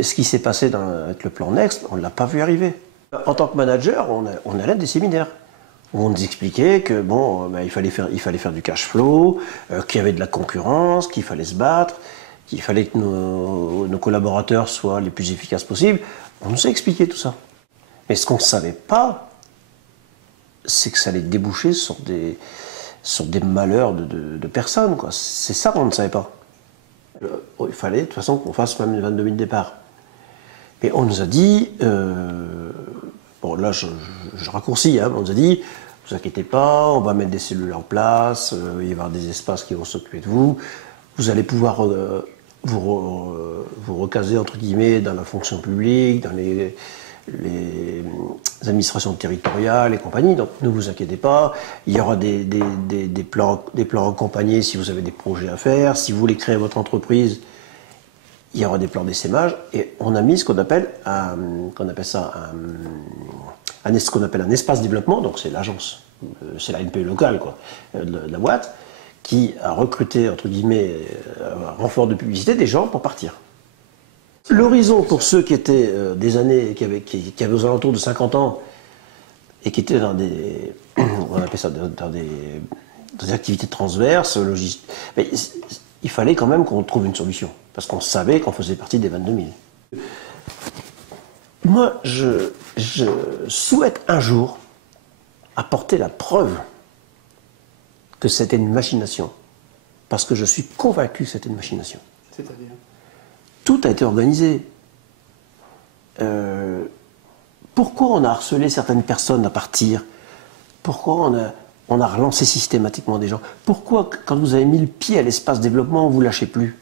ce qui s'est passé avec le plan Next, on ne l'a pas vu arriver. En tant que manager, on allait à des séminaires où on nous expliquait que bon, il fallait faire du cash flow, qu'il y avait de la concurrence, qu'il fallait se battre, qu'il fallait que nos collaborateurs soient les plus efficaces possibles. On nous a expliqué tout ça. Mais ce qu'on ne savait pas, c'est que ça allait déboucher sur des malheurs de personnes, quoi. C'est ça qu'on ne savait pas. Il fallait de toute façon qu'on fasse même les 22 000 départs. Et on nous a dit, bon là je raccourcis, hein, on nous a dit, ne vous inquiétez pas, on va mettre des cellules en place, il va y avoir des espaces qui vont s'occuper de vous, vous allez pouvoir vous recaser entre guillemets dans la fonction publique, dans les administrations territoriales et compagnie, donc ne vous inquiétez pas, il y aura des plans accompagnés si vous avez des projets à faire, si vous voulez créer votre entreprise, il y aura des plans d'essaimage, et on a mis ce qu'on appelle un espace développement, donc c'est l'agence, c'est la NPE locale quoi, de la boîte, qui a recruté, entre guillemets, un renfort de publicité des gens pour partir. L'horizon pour ceux qui étaient des années, qui avaient aux alentours de 50 ans, et qui étaient dans des, on appelle ça, dans des activités transverses, logistiques, mais il fallait quand même qu'on trouve une solution, parce qu'on savait qu'on faisait partie des 22 000. Moi, je souhaite un jour apporter la preuve que c'était une machination, parce que je suis convaincu que c'était une machination. C'est-à-dire ? Tout a été organisé. Pourquoi on a harcelé certaines personnes à partir? Pourquoi on a relancé systématiquement des gens? Pourquoi, quand vous avez mis le pied à l'espace développement, vous ne lâchez plus?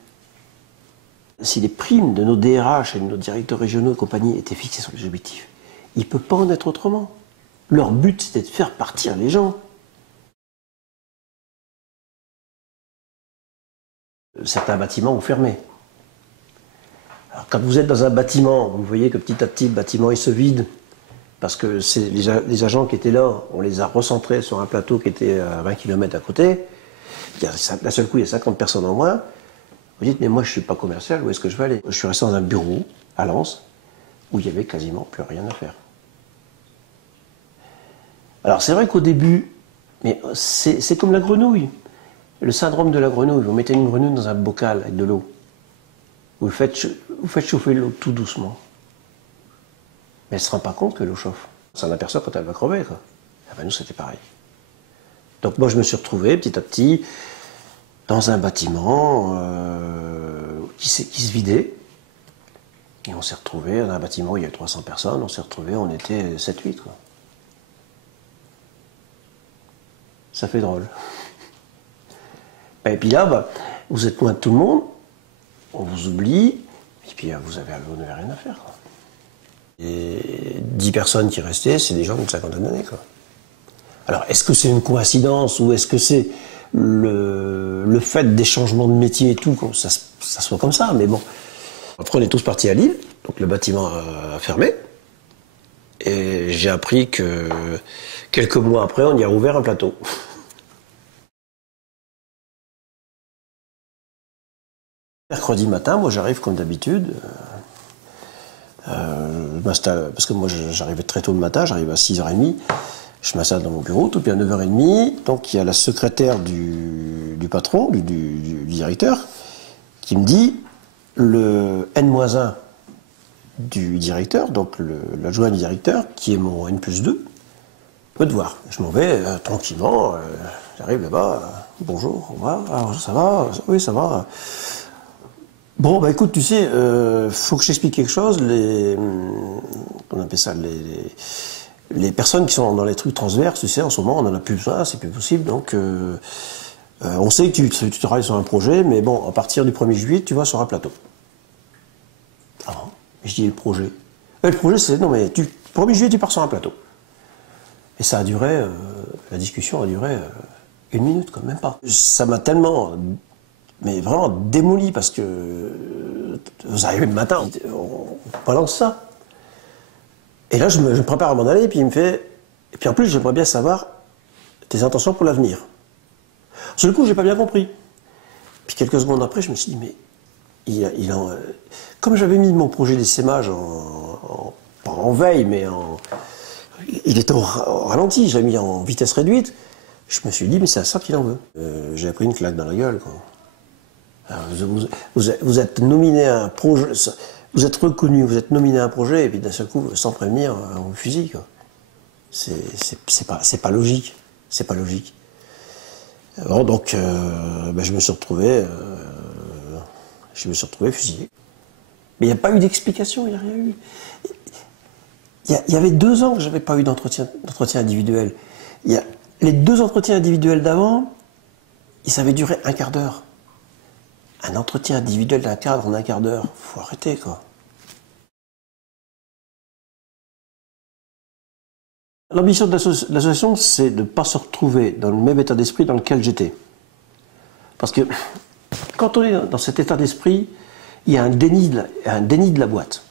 Si les primes de nos DRH et de nos directeurs régionaux et compagnie étaient fixées sur les objectifs, il ne peut pas en être autrement. Leur but, c'était de faire partir les gens. Certains bâtiments ont fermé. Alors, quand vous êtes dans un bâtiment, vous voyez que petit à petit, le bâtiment il se vide, parce que les agents qui étaient là, on les a recentrés sur un plateau qui était à 20 km à côté. D'un seul coup, il y a 50 personnes en moins. Vous dites, mais moi, je ne suis pas commercial, où est-ce que je vais aller? Je suis resté dans un bureau, à Lens, où il n'y avait quasiment plus rien à faire. Alors, c'est vrai qu'au début, mais c'est comme la grenouille. Le syndrome de la grenouille, vous mettez une grenouille dans un bocal avec de l'eau. Vous faites chauffer l'eau tout doucement. Mais elle ne se rend pas compte que l'eau chauffe. On s'en aperçoit quand elle va crever, quoi. Ah ben nous, c'était pareil. Donc moi, je me suis retrouvé petit à petit dans un bâtiment qui se vidait. Et on s'est retrouvé dans un bâtiment où il y avait 300 personnes. On s'est retrouvé, on était 7-8, quoi. Ça fait drôle. Et puis là, vous êtes loin de tout le monde. On vous oublie, et puis vous n'avez rien à faire, quoi. Et 10 personnes qui restaient, c'est des gens d'une cinquantaine d'années, quoi. Alors, est-ce que c'est une coïncidence, ou est-ce que c'est le fait des changements de métier et tout, que ça soit comme ça, mais bon. Après, on est tous partis à Lille, donc le bâtiment a fermé, et j'ai appris que quelques mois après, on y a rouvert un plateau. Mercredi matin, moi j'arrive comme d'habitude, parce que moi j'arrivais très tôt le matin, j'arrive à 6h30, je m'installe dans mon bureau, tout puis à 9h30, donc il y a la secrétaire du patron, du directeur, qui me dit, le N-1 du directeur, donc l'adjoint du directeur, qui est mon N+2, peut te voir. Je m'en vais tranquillement, j'arrive là-bas, bonjour, au revoir, alors, ça va? Oui, ça va. Bon, bah écoute, tu sais, faut que je t'explique quelque chose. On appelle ça les personnes qui sont dans les trucs transverses, tu sais, en ce moment, on en a plus besoin, c'est plus possible. Donc, on sait que tu travailles sur un projet, mais bon, à partir du 1er juillet, tu vas sur un plateau. Ah bon? Je dis le projet. Le projet, c'est non, mais le 1er juillet, tu pars sur un plateau. Et ça a duré, la discussion a duré 1 minute, quand même pas. Ça m'a tellement. Mais vraiment démoli, parce que vous arrivez le matin, on balance ça. Et là, je me prépare à m'en aller, et puis il me fait... Et puis en plus, j'aimerais bien savoir tes intentions pour l'avenir. Sur le coup, j'ai pas bien compris. Puis quelques secondes après, je me suis dit, mais comme j'avais mis mon projet d'essaimage pas en veille, mais il était au ralenti, je l'ai mis en vitesse réduite, je me suis dit, mais c'est à ça qu'il en veut. J'ai pris une claque dans la gueule, quoi. Alors, vous êtes nominé à un projet, vous êtes reconnu, vous êtes nominé à un projet, et puis d'un seul coup, sans prévenir, on vous fusille, quoi. C'est pas logique. C'est pas logique. Alors donc, je me suis retrouvé fusillé. Mais il n'y a pas eu d'explication, il n'y a rien eu. Il y avait 2 ans que je n'avais pas eu d'entretien individuel. Les 2 entretiens individuels d'avant, ils avaient duré un quart d'heure. Un entretien individuel d'un cadre en un quart d'heure, faut arrêter, quoi. L'ambition de l'association, c'est de ne pas se retrouver dans le même état d'esprit dans lequel j'étais. Parce que quand on est dans cet état d'esprit, il y a un déni de la boîte.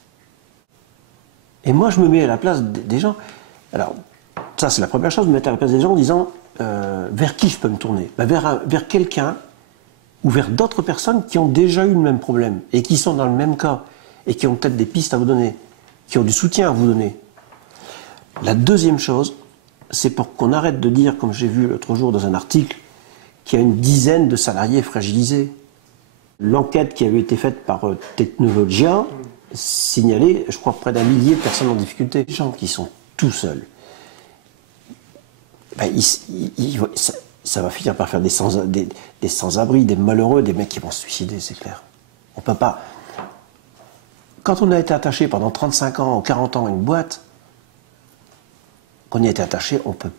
Et moi, je me mets à la place des gens. Alors, ça, c'est la première chose, me mettre à la place des gens en disant vers qui je peux me tourner, vers quelqu'un ou vers d'autres personnes qui ont déjà eu le même problème et qui sont dans le même cas et qui ont peut-être des pistes à vous donner, qui ont du soutien à vous donner. La deuxième chose, c'est pour qu'on arrête de dire, comme j'ai vu l'autre jour dans un article, qu'il y a une dizaine de salariés fragilisés. L'enquête qui avait été faite par Technologia signalait, je crois, près d'1 millier de personnes en difficulté. Les gens qui sont tout seuls, ça va finir par faire des sans-abri, des malheureux, des mecs qui vont se suicider, c'est clair. On peut pas... Quand on a été attaché pendant 35 ans ou 40 ans à une boîte, qu'on y a été attaché, on peut...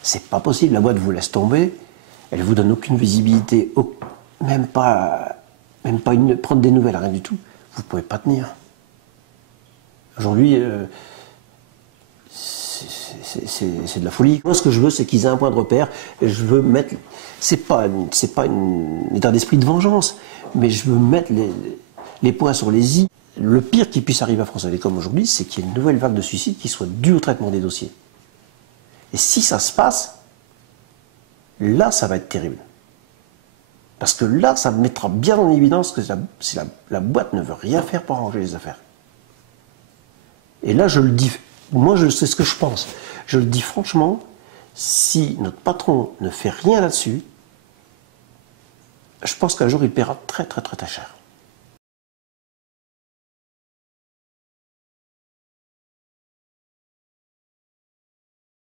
C'est pas possible, la boîte vous laisse tomber, elle vous donne aucune visibilité, même pas prendre des nouvelles, rien du tout. Vous pouvez pas tenir. Aujourd'hui, c'est de la folie. Moi, ce que je veux, c'est qu'ils aient un point de repère. Et je veux mettre... C'est pas un état d'esprit de vengeance, mais je veux mettre les points sur les i. Le pire qui puisse arriver à France Télécom aujourd'hui, c'est qu'il y ait une nouvelle vague de suicides qui soit due au traitement des dossiers. Et si ça se passe, là, ça va être terrible. Parce que là, ça mettra bien en évidence que la boîte ne veut rien faire pour arranger les affaires. Et là, je le dis, moi, je sais ce que je pense. Je le dis franchement, si notre patron ne fait rien là-dessus, je pense qu'un jour, il paiera très, très, très, très cher.